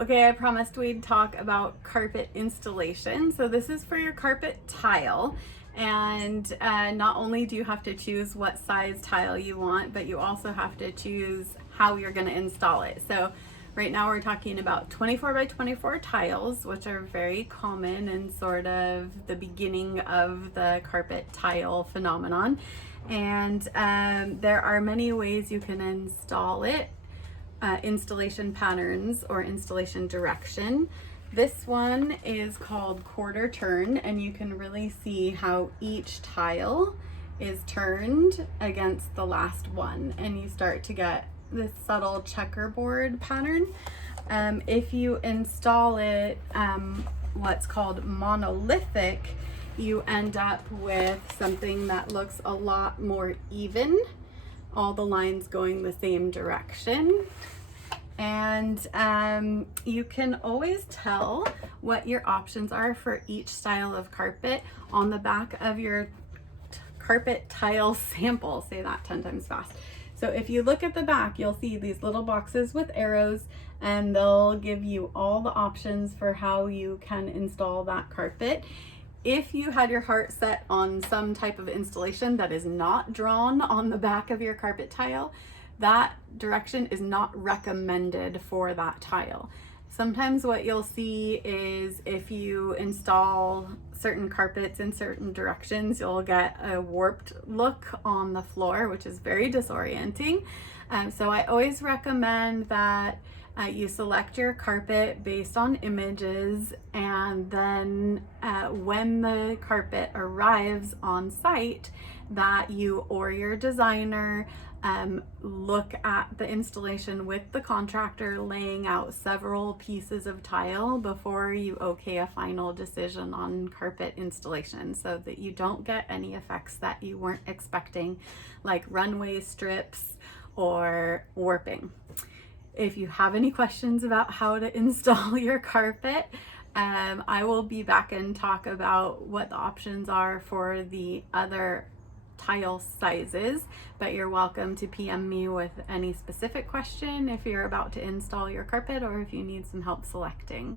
Okay, I promised we'd talk about carpet installation. So this is for your carpet tile. And not only do you have to choose what size tile you want, but you also have to choose how you're going to install it. So right now we're talking about 24 by 24 tiles, which are very common and sort of the beginning of the carpet tile phenomenon. And there are many ways you can install it. Installation patterns or installation direction. This one is called quarter turn, and you can really see how each tile is turned against the last one, and you start to get this subtle checkerboard pattern. If you install it what's called monolithic, you end up with something that looks a lot more even, all the lines going the same direction. And you can always tell what your options are for each style of carpet on the back of your carpet tile sample. Say that 10 times fast. So if you look at the back, you'll see these little boxes with arrows, and they'll give you all the options for how you can install that carpet. If you had your heart set on some type of installation that is not drawn on the back of your carpet tile, that direction is not recommended for that tile. Sometimes what you'll see is if you install certain carpets in certain directions, you'll get a warped look on the floor, which is very disorienting. So I always recommend that you select your carpet based on images, and then when the carpet arrives on site, that you or your designer look at the installation with the contractor laying out several pieces of tile before you okay a final decision on carpet installation, so that you don't get any effects that you weren't expecting, like runway strips or warping. If you have any questions about how to install your carpet, I will be back and talk about what the options are for the other tile sizes, but you're welcome to PM me with any specific question if you're about to install your carpet or if you need some help selecting.